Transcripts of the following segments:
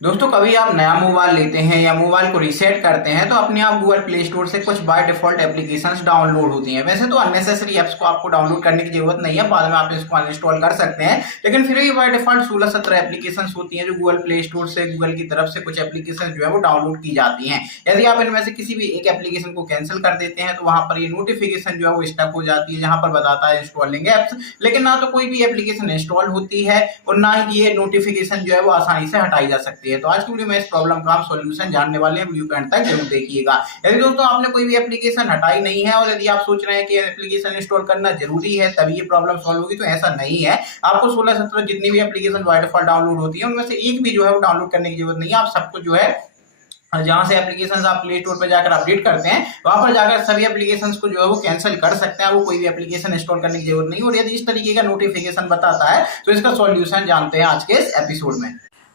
दोस्तों कभी आप नया मोबाइल लेते हैं या मोबाइल को रीसेट करते हैं तो अपने आप गूगल प्ले स्टोर से कुछ बाय डिफॉल्ट एप्लीकेशंस डाउनलोड होती हैं। वैसे तो अननेसेसरी ऐप्स को आपको डाउनलोड करने की जरूरत नहीं है, बाद में आप इसको अनइंस्टॉल कर सकते हैं, लेकिन फिर भी बाय डिफॉल्ट 16-17 एप्लीकेशंस होती हैं जो गूगल प्ले स्टोर से गूगल की तरफ से कुछ एप्लीकेशन जो है वो डाउनलोड की जाती हैं। यदि आप इनमें से किसी भी एक एप्लीकेशन को कैंसिल कर देते हैं तो वहां पर ये नोटिफिकेशन जो है वो स्टक हो जाती है, जहां पर बताता है इंस्टॉलिंग एप्स, लेकिन ना तो कोई भी एप्लीकेशन इंस्टॉल होती है और ना ही ये नोटिफिकेशन जो है वो आसानी से हटाई जा सकती है। तो आज की वीडियो में इस प्रॉब्लम का हम सॉल्यूशन जानने वाले हैं, वीडियो के अंत तक जरूर देखिएगा। यदि दोस्तों आपने कोई भी एप्लीकेशन हटाई नहीं है और यदि आप सोच रहे हैं कि एप्लीकेशन इंस्टॉल करना जरूरी है तभी ये प्रॉब्लम सॉल्व होगी, तो ऐसा नहीं है। आपको 16-17 जितनी भी एप्लीकेशन बाय डिफॉल्ट डाउनलोड होती है उनमें से एक भी जो है वो डाउनलोड करने की जरूरत नहीं है। आप सबको जो है जहां से एप्लीकेशंस आप प्ले स्टोर पे जाकर अपडेट करते हैं वहां पर जाकर सभी एप्लीकेशंस को जो है वो कैंसिल कर सकते हैं। वो कोई भी एप्लीकेशन इंस्टॉल करने की जरूरत नहीं। और यदि इस तरीके का नोटिफिकेशन बताता है तो इसका सॉल्यूशन जानते हैं आज के इस एपिसोड में।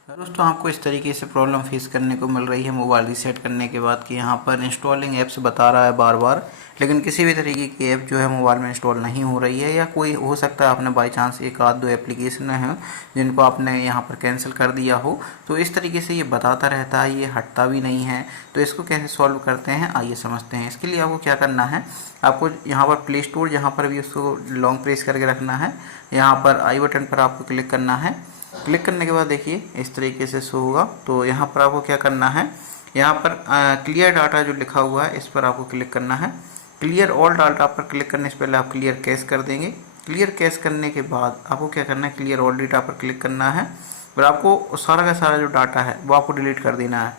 दोस्तों आपको इस तरीके से प्रॉब्लम फेस करने को मिल रही है मोबाइल रीसेट करने के बाद कि यहाँ पर इंस्टॉलिंग ऐप्स बता रहा है बार बार, लेकिन किसी भी तरीके की ऐप जो है मोबाइल में इंस्टॉल नहीं हो रही है, या कोई हो सकता है आपने बाई चांस एक आध दो एप्लीकेशन हैं जिनको आपने यहाँ पर कैंसिल कर दिया हो। तो इस तरीके से ये बताता रहता है, ये हटता भी नहीं है। तो इसको कैसे सॉल्व करते हैं आइए समझते हैं। इसके लिए आपको क्या करना है, आपको यहाँ पर प्ले स्टोर जहाँ पर भी उसको लॉन्ग प्रेस करके रखना है, यहाँ पर आई बटन पर आपको क्लिक करना है। क्लिक करने के बाद देखिए इस तरीके से शो होगा। तो यहाँ पर आपको क्या करना है, यहाँ पर क्लियर डाटा जो लिखा हुआ है इस पर आपको क्लिक करना है। क्लियर ऑल डाटा पर क्लिक करने से पहले आप क्लियर कैश कर देंगे। क्लियर कैश करने के बाद आपको क्या करना है, क्लियर ऑल डाटा पर क्लिक करना है और आपको सारा का सारा जो डाटा है वो आपको डिलीट कर देना है।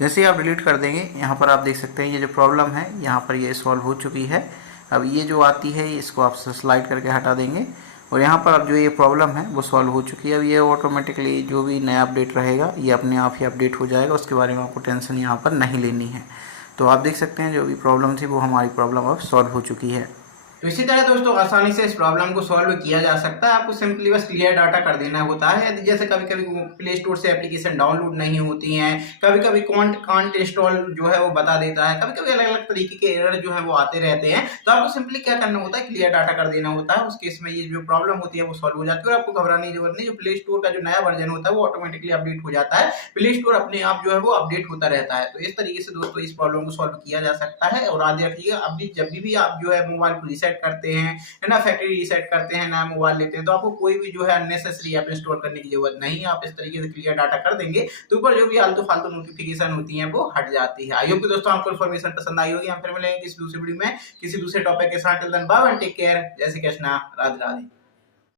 जैसे ही आप डिलीट कर देंगे यहाँ पर आप देख सकते हैं ये जो प्रॉब्लम है यहाँ पर ये सॉल्व हो चुकी है। अब ये जो आती है इसको आप स्लाइड करके हटा देंगे और यहाँ पर अब जो ये प्रॉब्लम है वो सॉल्व हो चुकी है। अब ये ऑटोमेटिकली जो भी नया अपडेट रहेगा ये अपने आप ही अपडेट हो जाएगा, उसके बारे में आपको टेंशन यहाँ पर नहीं लेनी है। तो आप देख सकते हैं जो भी प्रॉब्लम थी वो हमारी प्रॉब्लम अब सॉल्व हो चुकी है। तो इसी तरह दोस्तों आसानी से इस प्रॉब्लम को सॉल्व किया जा सकता है। आपको सिंपली बस क्लियर डाटा कर देना होता है। जैसे कभी कभी प्ले स्टोर से एप्लीकेशन डाउनलोड नहीं होती हैं, कभी कभी कांट इंस्टॉल जो है वो बता देता है, कभी कभी अलग अलग तरीके के एरर जो है वो आते रहते हैं। तो आपको सिंपली क्या करना होता है, क्लियर डाटा कर देना होता है। उस केस में ये जो प्रॉब्लम होती है वो सॉल्व हो जाती है और आपको घबराने की जरूरत नहीं। जो प्ले स्टोर का जो नया वर्जन होता है वो ऑटोमेटिकली अपडेट हो जाता है। प्ले स्टोर अपने आप जो है वो अपडेट होता रहता है। तो इस तरीके से दोस्तों इस प्रॉब्लम को सॉल्व किया जा सकता है। और याद रखिएगा अभी जब भी आप जो है मोबाइल को रीसेट करते हैं है ना, फैक्ट्री रीसेट करते हैं, नया मोबाइल लेते हैं, तो आपको कोई भी जो है अननेसेसरी ऐप इंस्टॉल करने की जरूरत नहीं है। आप इस तरीके से क्लियर डाटा कर देंगे तो ऊपर जो भी आलतू फालतू नोटिफिकेशन होती है वो हट जाती है। आई होप दोस्तों आपको इन्फॉर्मेशन पसंद आई होगी। हम फिर मिलेंगे किसी दूसरी वीडियो में किसी दूसरे टॉपिक के साथ। Till then bye and take care. जय श्री कृष्णा, राधे राधे।